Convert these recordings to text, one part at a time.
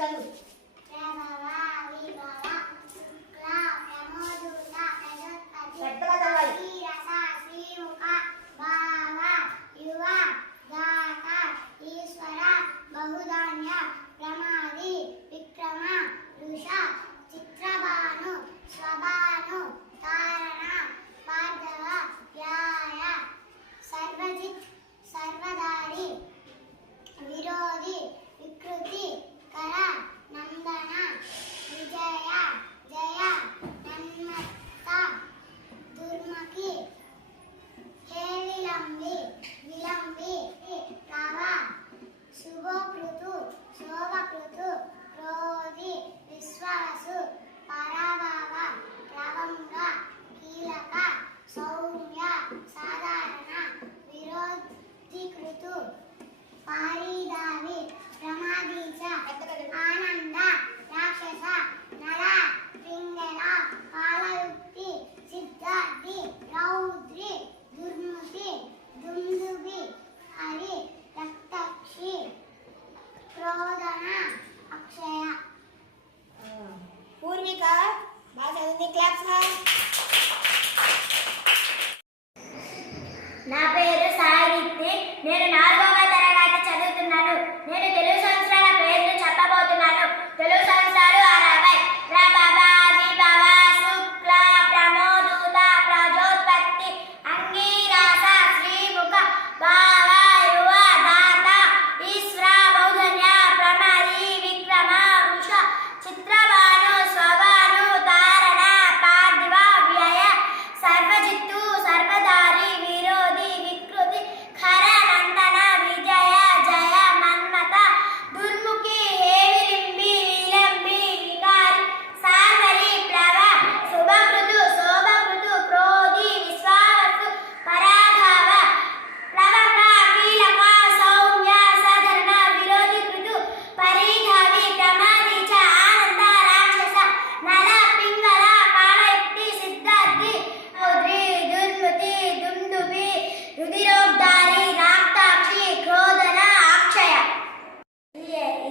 三个。கிளாப்ஸ் hi నా పేరు సాహిత్య నేను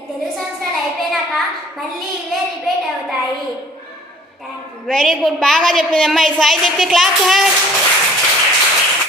తెలుగు సంవత్సరాలు అయిపోయినాక మళ్ళీ ఇవే రిపీట్ అవుతాయి. వెరీ గుడ్ బాగా చెప్పిందమ్మా ఈ సాయి చెప్తే క్లాస్